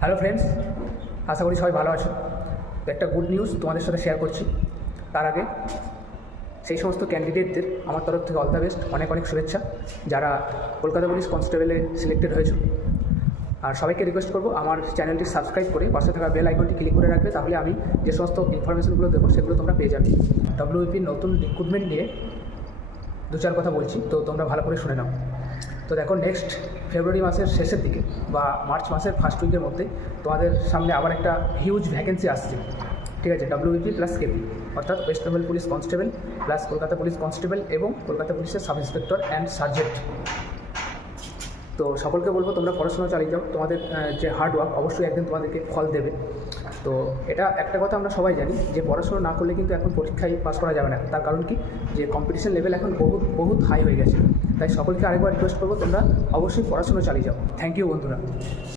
Hello friends, আশা করি সবাই ভালো আছো। তো একটা গুড নিউজ তোমাদের সাথে শেয়ার করছি। তার আগে সেই সমস্ত ক্যান্ডিডেটদের আমার তরফ থেকে অল দ্য বেস্ট, অনেক অনেক শুভেচ্ছা যারা কলকাতা পুলিশ কনস্টেবলে সিলেক্টেড হয়েছে। আর সবাইকে রিকোয়েস্ট করবো আমার চ্যানেলটি সাবস্ক্রাইব করে পাশে থাকা বেল আইকনটি ক্লিক করে রাখবে, তাহলে আমি যে সমস্ত ইনফরমেশনগুলো দেবো সেগুলো তোমরা পেয়ে যাবে। ডব্লিউপির নতুন রিক্রুটমেন্ট নিয়ে দু চার কথা বলছি, তো তোমরা ভালো করে শুনে নাও। তো দেখো, নেক্সট ফেব্রুয়ারি মাসের শেষের দিকে বা মার্চ মাসের ফার্স্ট উইকের মধ্যে তোমাদের সামনে আবার একটা হিউজ ভ্যাকেন্সি আসছে। ঠিক আছে, ডব্লিউপি প্লাস কেপি, অর্থাৎ West Bengal police constable plus Kolkata police constable এবং কলকাতা পুলিশের সাব ইন্সপেক্টর অ্যান্ড সার্জেন্ট। তো সকলকে বলবো তোমরা পড়াশোনা চালিয়ে যাও, তোমাদের যে হার্ডওয়ার্ক অবশ্যই একদিন তোমাদেরকে ফল দেবে। তো এটা একটা কথা আমরা সবাই জানি যে পড়াশোনা না করলে কিন্তু এখন পরীক্ষায় পাস করা যাবে না। তার কারণ কি, যে কম্পিটিশন লেভেল এখন বহুত বহুত হাই হয়ে গেছে। তাই সকলকে আরেকবার রিকোয়েস্ট করবো তোমরা অবশ্যই পড়াশোনা চালিয়ে যাও। থ্যাংক ইউ বন্ধুরা।